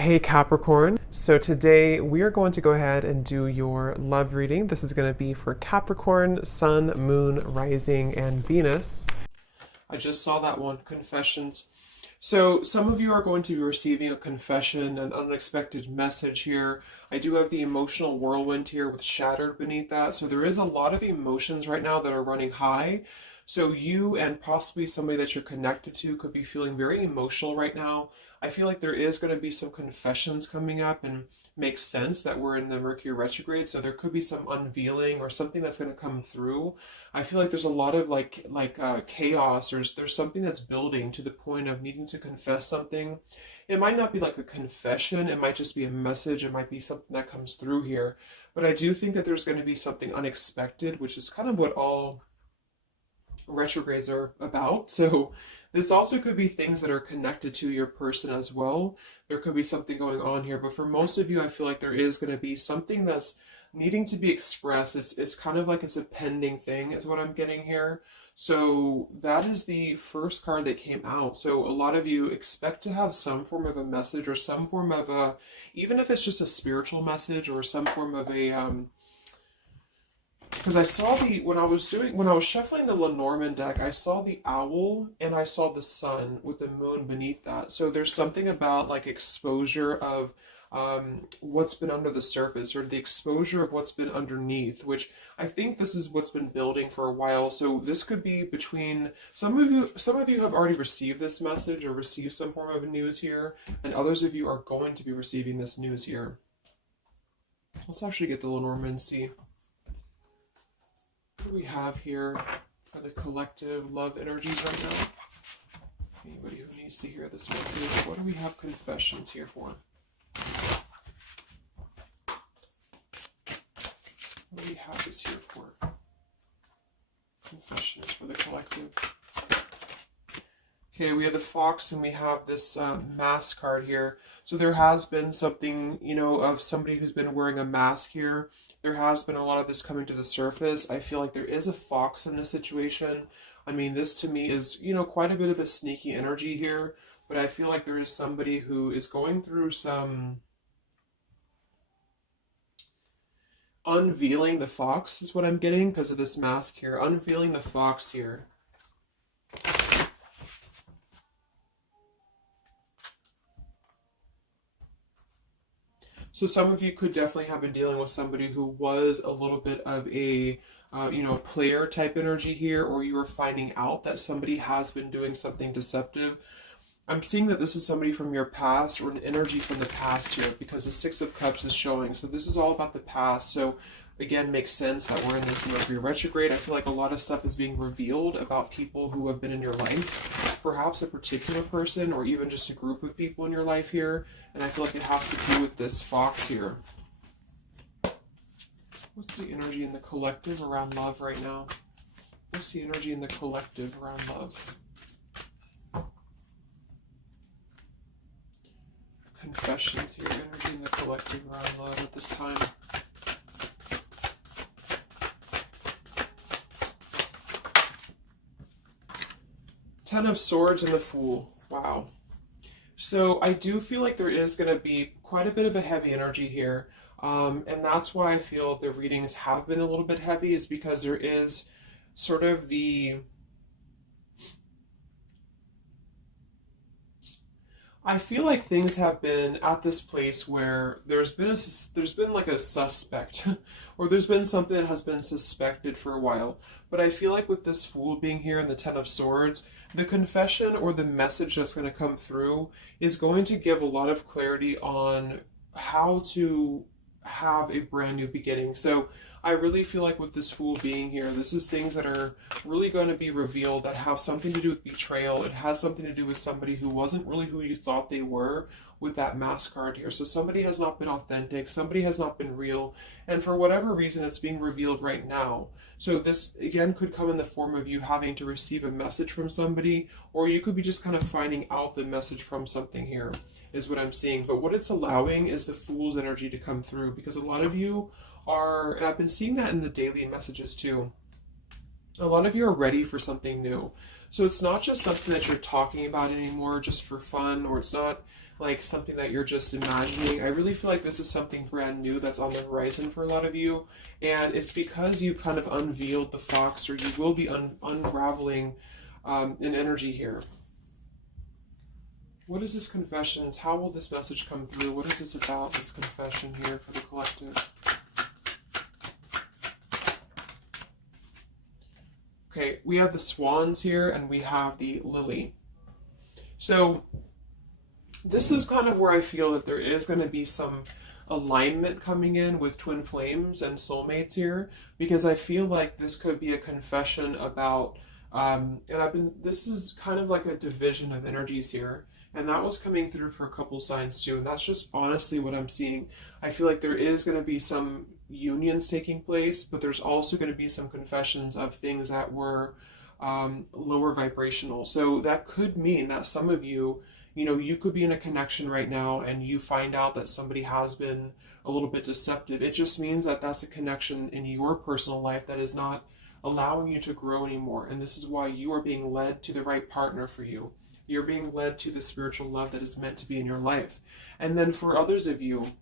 Hey Capricorn. So today we are going to go ahead and do your love reading. This is going to be for Capricorn, Sun, Moon, Rising, and Venus. I just saw that one, confessions. So some of you are going to be receiving a confession, an unexpected message here. I do have the emotional whirlwind here with shattered beneath that. So there is a lot of emotions right now that are running high. So you and possibly somebody that you're connected to could be feeling very emotional right now. I feel like there is going to be some confessions coming up, and makes sense that we're in the Mercury retrograde, so there could be some unveiling or something that's going to come through. I feel like there's a lot of chaos. There's something that's building to the point of needing to confess something. It might not be like a confession, it might just be a message, it might be something that comes through here. But I do think that there's going to be something unexpected, which is kind of what all retrogrades are about. So this also could be things that are connected to your person as well. There could be something going on here, but for most of you, I feel like there is going to be something that's needing to be expressed. It's kind of like it's a pending thing is what I'm getting here. So that is the first card that came out. So a lot of you expect to have some form of a message or some form of a, even if it's just a spiritual message or some form of a because I saw when I was shuffling the Lenormand deck, I saw the owl and I saw the sun with the moon beneath that. So there's something about like exposure of what's been under the surface, or the exposure of what's been underneath, which I think this is what's been building for a while. So this could be between some of you have already received this message or received some form of news here, and others of you are going to be receiving this news here. Let's actually get the Lenormand and see. What do we have here for the collective love energies right now? Anybody who needs to hear this message, what do we have confessions here for? What do we have this here for? Confessions for the collective. Okay, we have the fox and we have this mask card here. So there has been something, of somebody who's been wearing a mask here. There has been a lot of this coming to the surface. I feel like there is a fox in this situation. I mean, this to me is, quite a bit of a sneaky energy here, but I feel like there is somebody who is going through some unveiling the fox is what I'm getting because of this mask here. Unveiling the fox here. So some of you could definitely have been dealing with somebody who was a little bit of a, player type energy here, or you were finding out that somebody has been doing something deceptive. I'm seeing that this is somebody from your past or an energy from the past here, because the Six of Cups is showing. So this is all about the past. So again, makes sense that we're in this Mercury retrograde. I feel like a lot of stuff is being revealed about people who have been in your life, perhaps a particular person or even just a group of people in your life here. And I feel like it has to do with this fox here. What's the energy in the collective around love right now? What's the energy in the collective around love? Confessions here, energy in the collective around love at this time. Ten of Swords and the Fool. Wow. So I do feel like there is going to be quite a bit of a heavy energy here. And that's why I feel the readings have been a little bit heavy, is because there is sort of I feel like things have been at this place where there's been like a suspect or there's been something that has been suspected for a while. But I feel like with this Fool being here and the Ten of Swords, the confession or the message that's going to come through is going to give a lot of clarity on how to have a brand new beginning. So I really feel like with this Fool being here, this is things that are really going to be revealed that have something to do with betrayal. It has something to do with somebody who wasn't really who you thought they were with that mask card here. So somebody has not been authentic, somebody has not been real, and for whatever reason it's being revealed right now. So this again could come in the form of you having to receive a message from somebody, or you could be just kind of finding out the message from something here, is what I'm seeing. But what it's allowing is the Fool's energy to come through, because a lot of you are, and I've been seeing that in the daily messages too, a lot of you are ready for something new. So it's not just something that you're talking about anymore just for fun, or it's not like something that you're just imagining. I really feel like this is something brand new that's on the horizon for a lot of you, and it's because you kind of unveiled the fox, or you will be unraveling an energy here. What is this confessions? How will this message come through? What is this about, this confession here for the collective? Okay, we have the swans here and we have the lily. So this is kind of where I feel that there is going to be some alignment coming in with twin flames and soulmates here, because I feel like this could be a confession about, this is kind of like a division of energies here. And that was coming through for a couple signs too. And that's just honestly what I'm seeing. I feel like there is going to be some unions taking place, but there's also going to be some confessions of things that were lower vibrational. So that could mean that some of you, you could be in a connection right now and you find out that somebody has been a little bit deceptive. It just means that that's a connection in your personal life that is not allowing you to grow anymore. And this is why you are being led to the right partner for you. You're being led to the spiritual love that is meant to be in your life. And then for others of you,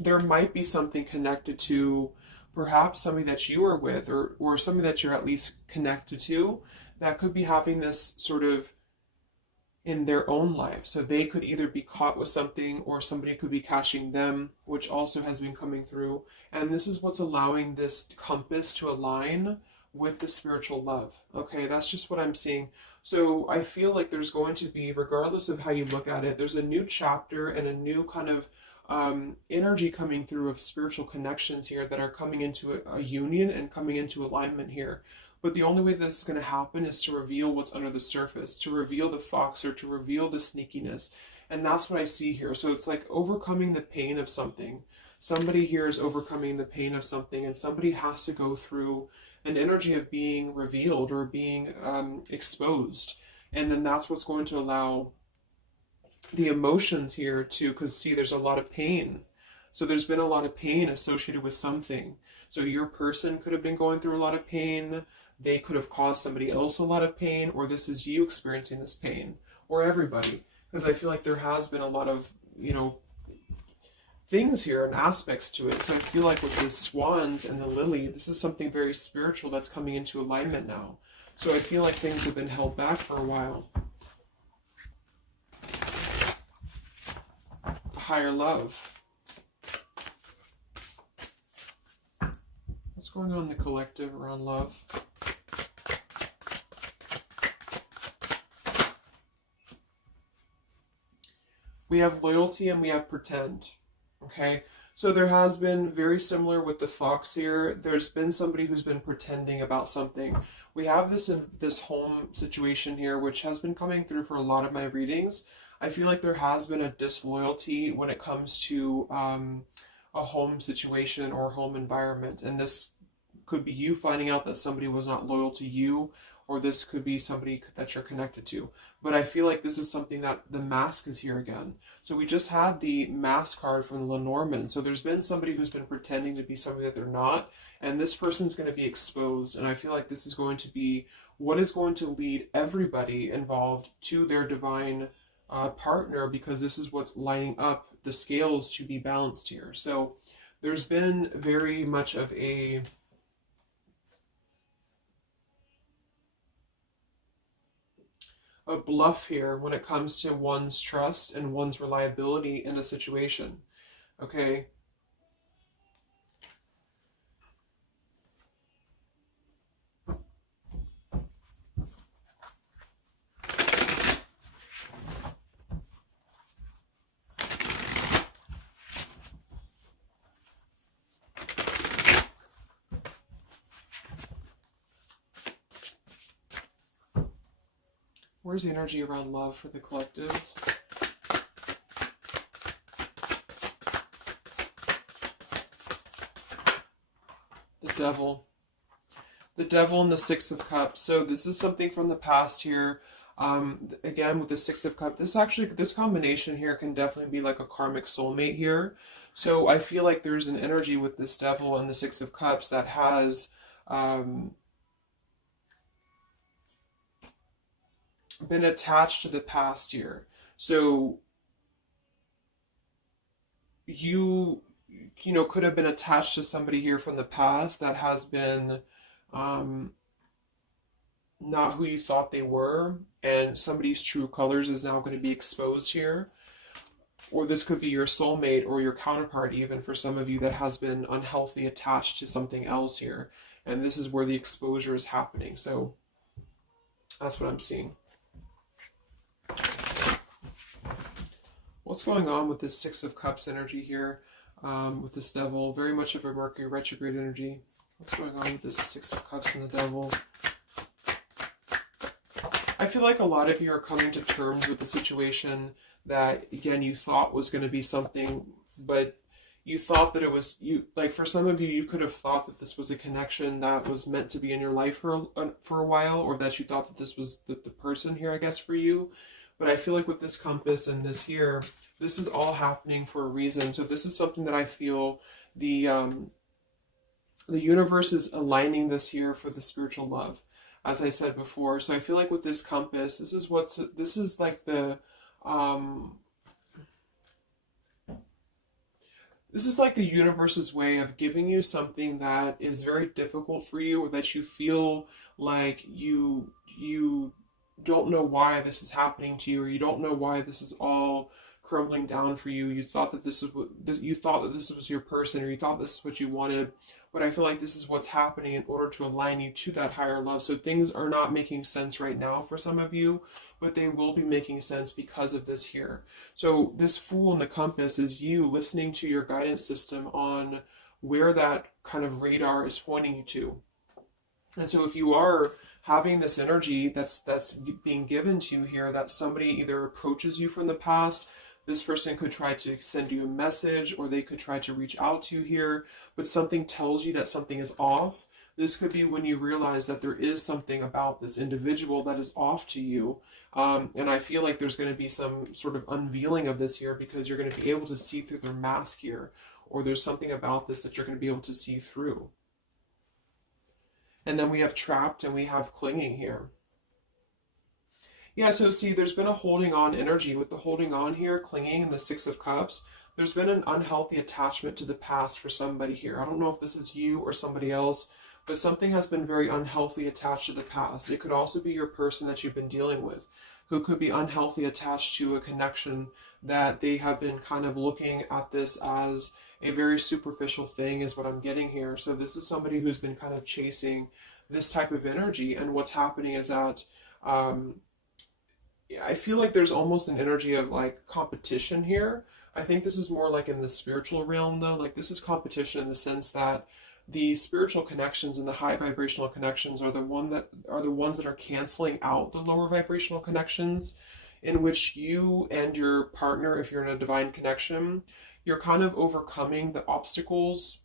there might be something connected to perhaps somebody that you are with, or somebody that you're at least connected to, that could be having this sort of in their own life. So they could either be caught with something, or somebody could be catching them, which also has been coming through. And this is what's allowing this compass to align with the spiritual love. Okay, that's just what I'm seeing. So I feel like there's going to be, regardless of how you look at it, there's a new chapter and a new kind of energy coming through of spiritual connections here that are coming into a union and coming into alignment here. But the only way this is going to happen is to reveal what's under the surface, to reveal the fox, or to reveal the sneakiness. And that's what I see here. So it's like overcoming the pain of something. Somebody here is overcoming the pain of something, and somebody has to go through an energy of being revealed or being exposed. And then that's what's going to allow the emotions here to, because see, there's a lot of pain. So there's been a lot of pain associated with something. So your person could have been going through a lot of pain. They could have caused somebody else a lot of pain, or this is you experiencing this pain, or everybody. Because I feel like there has been a lot of, things here and aspects to it. So I feel like with the swans and the lily, this is something very spiritual that's coming into alignment now. So I feel like things have been held back for a while. Higher love. What's going on in the collective around love? We have loyalty and we have pretend. Okay, so there has been, very similar with the fox here, there's been somebody who's been pretending about something. We have this home situation here, which has been coming through for a lot of my readings. I feel like there has been a disloyalty when it comes to a home situation or home environment. And this could be you finding out that somebody was not loyal to you, or this could be somebody that you're connected to. But I feel like this is something that the mask is here again. So we just had the mask card from the Lenormand. So there's been somebody who's been pretending to be somebody that they're not, and this person's going to be exposed. And I feel like this is going to be what is going to lead everybody involved to their divine partner, because this is what's lining up the scales to be balanced here. So there's been very much of a bluff here when it comes to one's trust and one's reliability in a situation. Okay. Where's the energy around love for the collective? The devil. The devil and the Six of Cups. So this is something from the past here. Again, with the Six of Cups, this combination here can definitely be like a karmic soulmate here. So I feel like there's an energy with this devil and the Six of Cups that has been attached to the past year. So you know, could have been attached to somebody here from the past that has been not who you thought they were, and somebody's true colors is now going to be exposed here. Or this could be your soulmate or your counterpart, even for some of you, that has been unhealthy attached to something else here. And this is where the exposure is happening. So that's what I'm seeing. What's going on with this Six of Cups energy here with this Devil? Very much of a Mercury retrograde energy. What's going on with this Six of Cups and the Devil? I feel like a lot of you are coming to terms with the situation that, again, you thought was going to be something, but you thought that it was, like for some of you, you could have thought that this was a connection that was meant to be in your life for a while, or that you thought that this was the person here, I guess, for you. But I feel like with this compass and this here, this is all happening for a reason. So this is something that I feel the universe is aligning this here for the spiritual love, as I said before. So I feel like with this compass, this is like the this is like the universe's way of giving you something that is very difficult for you, or that you feel like you don't know why this is happening to you, or you don't know why this is all crumbling down for you. You thought that this was your person, or you thought this is what you wanted. But I feel like this is what's happening in order to align you to that higher love. So things are not making sense right now for some of you, but they will be making sense because of this here. So this Fool in the compass is you listening to your guidance system on where that kind of radar is pointing you to. And so if you are having this energy that's being given to you here, that somebody either approaches you from the past, this person could try to send you a message, or they could try to reach out to you here, but something tells you that something is off. This could be when you realize that there is something about this individual that is off to you. And I feel like there's going to be some sort of unveiling of this here, because you're going to be able to see through their mask here, or there's something about this that you're going to be able to see through. And then we have Trapped and we have Clinging here. Yeah, so see, there's been a holding on energy with the holding on here, clinging, and the Six of Cups. There's been an unhealthy attachment to the past for somebody here. I don't know if this is you or somebody else, but something has been very unhealthy attached to the past. It could also be your person that you've been dealing with, who could be unhealthy attached to a connection that they have been kind of looking at this as a very superficial thing, is what I'm getting here. So this is somebody who's been kind of chasing this type of energy, and what's happening is that I feel like there's almost an energy of like competition here. I think this is more like in the spiritual realm though. Like this is competition in the sense that the spiritual connections and the high vibrational connections are the ones that are canceling out the lower vibrational connections, in which you and your partner, if you're in a divine connection, you're kind of overcoming the obstacles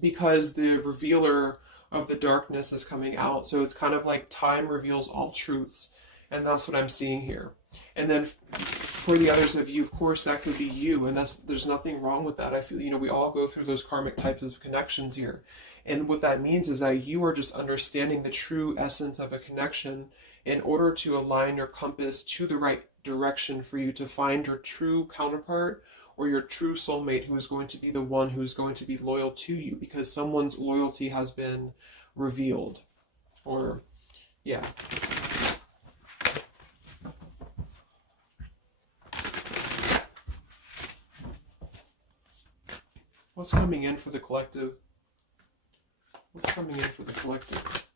because the revealer of the darkness is coming out. So it's kind of like time reveals all truths. And that's what I'm seeing here. And then for the others of you, of course, that could be you. And there's nothing wrong with that. I feel, we all go through those karmic types of connections here. And what that means is that you are just understanding the true essence of a connection in order to align your compass to the right direction for you to find your true counterpart or your true soulmate, who is going to be the one who is going to be loyal to you, because someone's loyalty has been revealed. Or, yeah. What's coming in for the collective? What's coming in for the collective?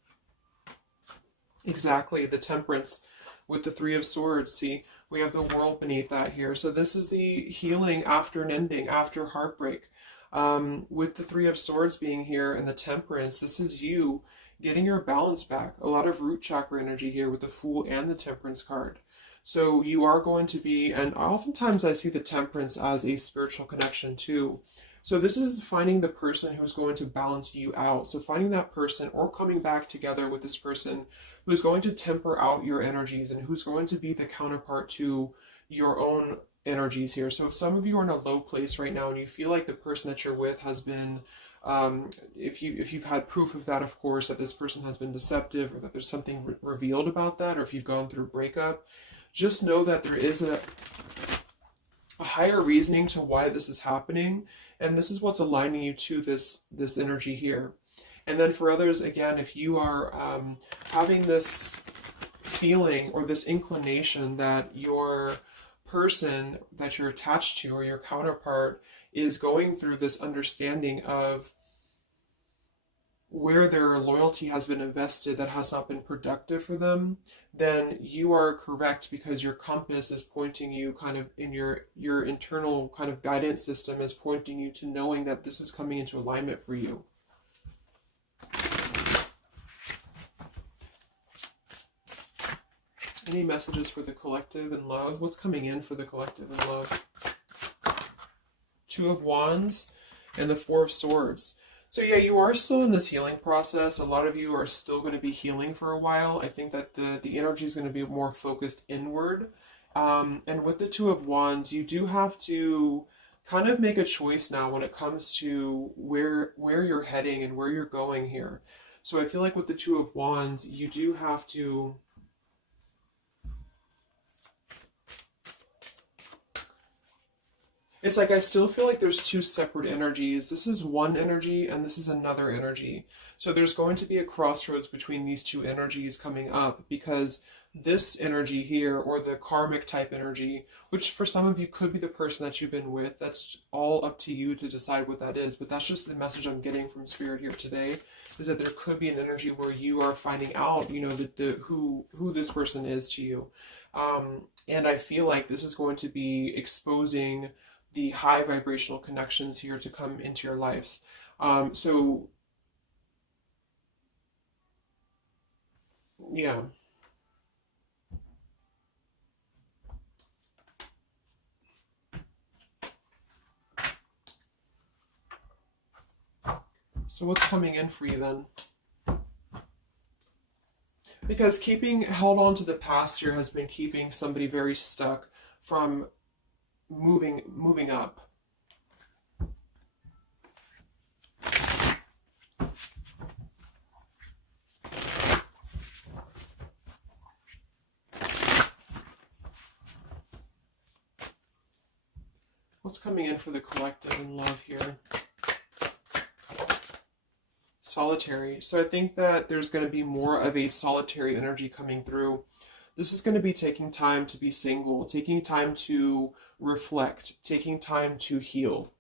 Exactly, the Temperance with the Three of Swords. See, we have the World beneath that here. So this is the healing after an ending, after heartbreak. With the Three of Swords being here and the Temperance, this is you getting your balance back. A lot of root chakra energy here with the Fool and the Temperance card. So you are going to be, and oftentimes I see the Temperance as a spiritual connection too. So this is finding the person who's going to balance you out. So finding that person, or coming back together with this person who's going to temper out your energies and who's going to be the counterpart to your own energies here. So if some of you are in a low place right now and you feel like the person that you're with has been, if you've had proof of that, of course, that this person has been deceptive, or that there's something revealed about that, or if you've gone through a breakup, just know that there is a higher reasoning to why this is happening, and this is what's aligning you to this energy here. And then for others, again, if you are having this feeling or this inclination that your person that you're attached to or your counterpart is going through this understanding of where their loyalty has been invested that has not been productive for them, then you are correct, because your compass is pointing you kind of in your internal kind of guidance system is pointing you to knowing that this is coming into alignment for you. Any messages for the collective in love? What's coming in for the collective in love? Two of Wands and the Four of Swords. So yeah, you are still in this healing process. A lot of you are still going to be healing for a while. I think that the energy is going to be more focused inward. And with the Two of Wands, you do have to kind of make a choice now when it comes to where you're heading and where you're going here. So I feel like with the Two of Wands, you do have to... It's like I still feel like there's two separate energies. This is one energy and this is another energy. So there's going to be a crossroads between these two energies coming up, because this energy here, or the karmic type energy, which for some of you could be the person that you've been with, that's all up to you to decide what that is. But that's just the message I'm getting from Spirit here today, is that there could be an energy where you are finding out, you know, who this person is to you. And I feel like this is going to be exposing the high vibrational connections here to come into your lives. So yeah. So what's coming in for you then? Because keeping held on to the past here has been keeping somebody very stuck from moving up. What's coming in for the collective in love here? Solitary. So I think that there's going to be more of a solitary energy coming through. This is going to be taking time to be single, taking time to reflect, taking time to heal.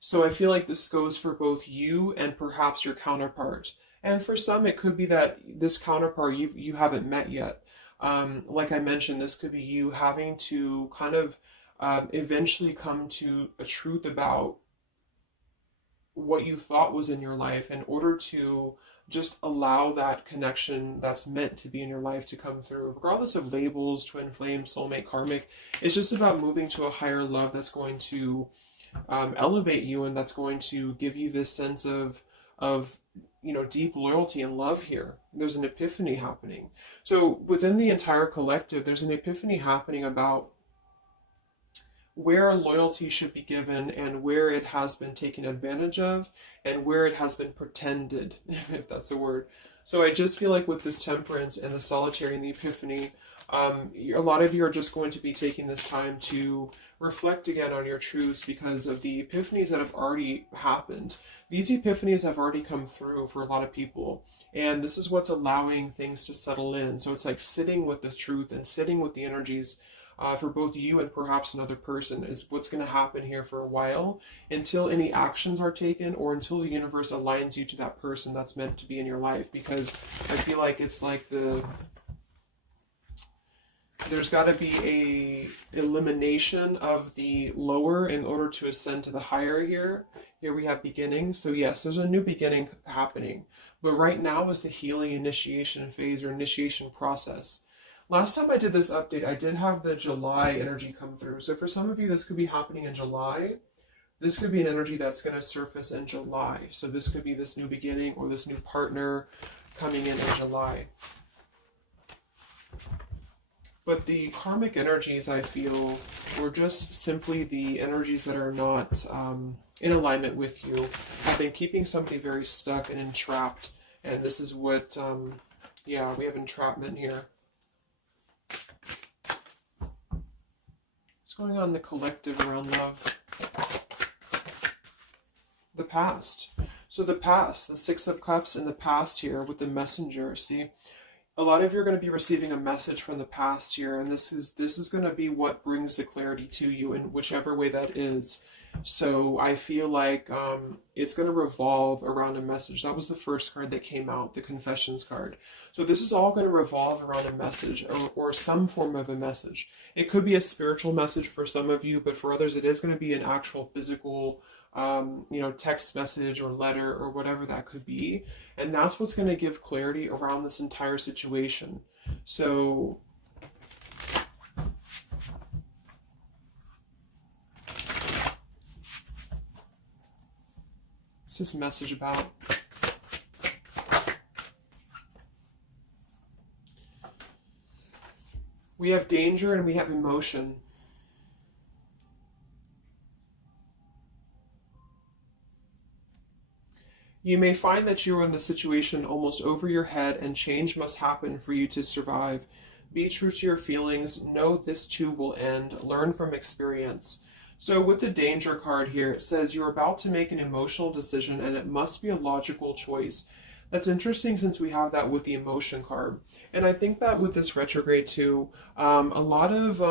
So I feel like this goes for both you and perhaps your counterpart. And for some, it could be that this counterpart you haven't met yet. Like I mentioned, this could be you having to kind of eventually come to a truth about what you thought was in your life in order to just allow that connection that's meant to be in your life to come through, regardless of labels, twin flame, soulmate, karmic. It's just about moving to a higher love that's going to elevate you, and that's going to give you this sense of you know, deep loyalty and love here. There's an epiphany happening. So within the entire collective, there's an epiphany happening about where loyalty should be given and where it has been taken advantage of and where it has been pretended, if that's a word. So I just feel like with this temperance and the solitary and the epiphany, a lot of you are just going to be taking this time to reflect again on your truths because of the epiphanies that have already happened. These epiphanies have already come through for a lot of people. And this is what's allowing things to settle in. So it's like sitting with the truth and sitting with the energies for both you and perhaps another person is what's going to happen here for a while, until any actions are taken or until the universe aligns you to that person that's meant to be in your life. Because I feel like it's like there's got to be a elimination of the lower in order to ascend to the higher here. Here we have beginning. So yes, there's a new beginning happening. But right now is the healing initiation phase or initiation process. Last time I did this update, I did have the July energy come through. So for some of you, this could be happening in July. This could be an energy that's going to surface in July. So this could be this new beginning or this new partner coming in July. But the karmic energies, I feel, were just simply the energies that are not in alignment with you, have been keeping somebody very stuck and entrapped. And this is what, yeah, we have entrapment here. What's going on in the collective around love? The past. So the past, the Six of Cups in the past here with the Messenger. See, a lot of you are going to be receiving a message from the past here, and this is going to be what brings the clarity to you in whichever way that is. So I feel like it's going to revolve around a message. That was the first card that came out, the Confessions card. So this is all going to revolve around a message or some form of a message. It could be a spiritual message for some of you, but for others it is going to be an actual physical text message or letter or whatever that could be. And that's what's going to give clarity around this entire situation. So what's this message about? We have danger and we have emotion. You may find that you are in a situation almost over your head and change must happen for you to survive. Be true to your feelings. Know this too will end. Learn from experience. So with the danger card here, it says you're about to make an emotional decision and it must be a logical choice. That's interesting since we have that with the emotion card. And I think that with this retrograde too, a lot of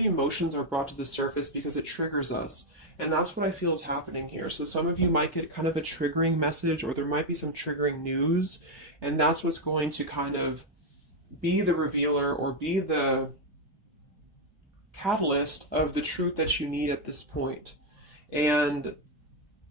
emotions are brought to the surface because it triggers us. And that's what I feel is happening here. So some of you might get kind of a triggering message, or there might be some triggering news, and that's what's going to kind of be the revealer or be the catalyst of the truth that you need at this point. And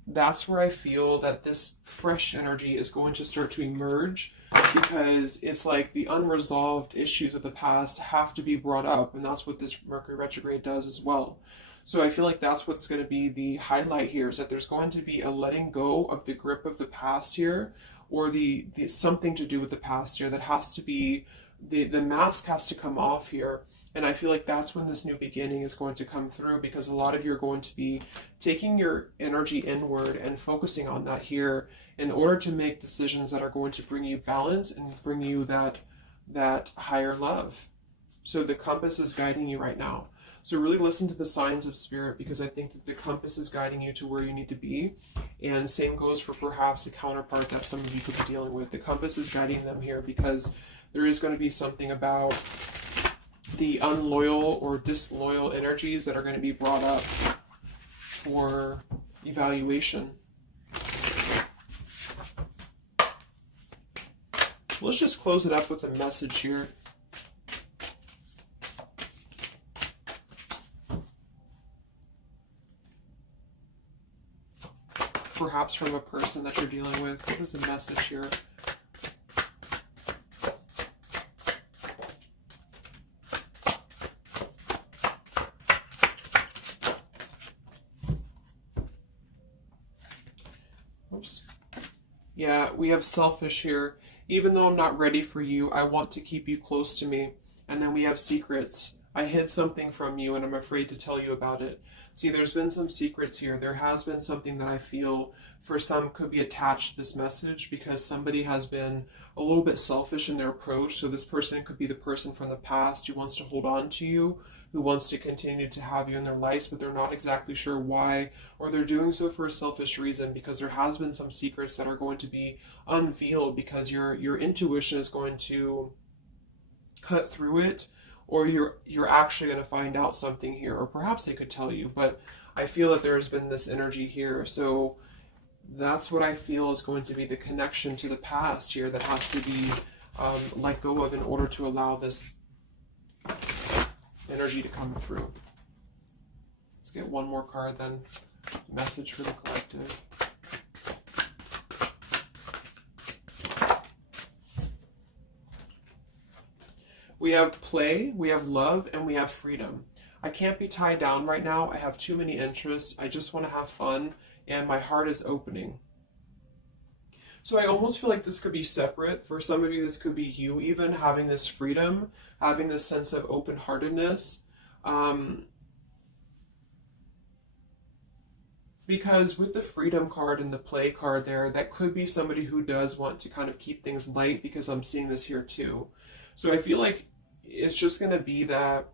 that's where I feel that this fresh energy is going to start to emerge, because it's like the unresolved issues of the past have to be brought up, and that's what this Mercury retrograde does as well. So I feel like that's what's going to be the highlight here, is that there's going to be a letting go of the grip of the past here, or the something to do with the past here that has to be, the mask has to come off here. And I feel like that's when this new beginning is going to come through, because a lot of you are going to be taking your energy inward and focusing on that here in order to make decisions that are going to bring you balance and bring you that higher love. So the compass is guiding you right now. So really listen to the signs of spirit, because I think that the compass is guiding you to where you need to be. And same goes for perhaps a counterpart that some of you could be dealing with. The compass is guiding them here because there is going to be something about the unloyal or disloyal energies that are going to be brought up for evaluation. Let's just close it up with a message here. Perhaps from a person that you're dealing with. What is the message here? Oops. Yeah, we have selfish here. Even though I'm not ready for you, I want to keep you close to me. And then we have secrets. I hid something from you and I'm afraid to tell you about it. See, there's been some secrets here. There has been something that I feel for some could be attached to this message, because somebody has been a little bit selfish in their approach. So this person could be the person from the past who wants to hold on to you, who wants to continue to have you in their lives, but they're not exactly sure why, or they're doing so for a selfish reason, because there has been some secrets that are going to be unveiled, because your intuition is going to cut through it, or you're actually going to find out something here, or perhaps they could tell you, but I feel that there's been this energy here. So that's what I feel is going to be the connection to the past here that has to be let go of in order to allow this energy to come through. Let's get one more card then. Message for the collective. We have play, we have love, and we have freedom. I can't be tied down right now. I have too many interests. I just want to have fun, and my heart is opening. So I almost feel like this could be separate. For some of you, this could be you even having this freedom, having this sense of open-heartedness. Because with the freedom card and the play card there, that could be somebody who does want to kind of keep things light, because I'm seeing this here too. So I feel like it's just going to be that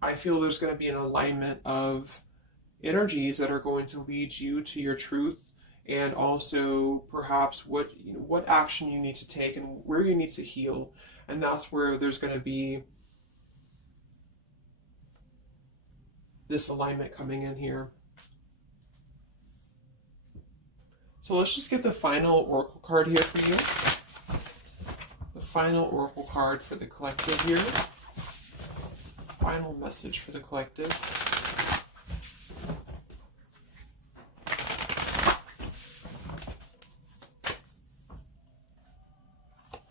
I feel there's going to be an alignment of energies that are going to lead you to your truth, and also perhaps what action you need to take and where you need to heal. And that's where there's going to be this alignment coming in here. So let's just get the final oracle card here for you. The final oracle card for the collective here. Final message for the collective.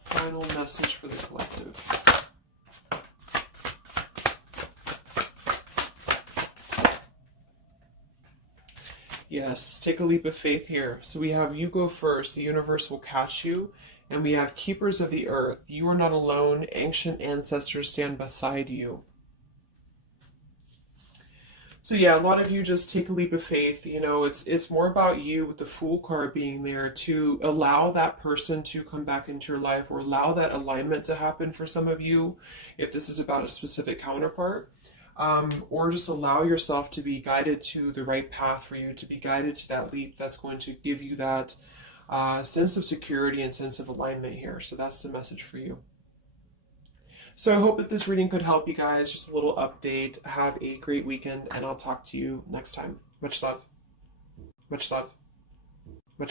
Final message for the collective. Yes, take a leap of faith here. So we have you go first, the universe will catch you. And we have keepers of the earth. You are not alone. Ancient ancestors stand beside you. So yeah, a lot of you just take a leap of faith. You know, it's more about you with the Fool card being there to allow that person to come back into your life, or allow that alignment to happen for some of you, if this is about a specific counterpart. Or just allow yourself to be guided to the right path for you, to be guided to that leap that's going to give you that sense of security and sense of alignment here. So that's the message for you. So I hope that this reading could help you guys. Just a little update. Have a great weekend, and I'll talk to you next time. Much love. Much love.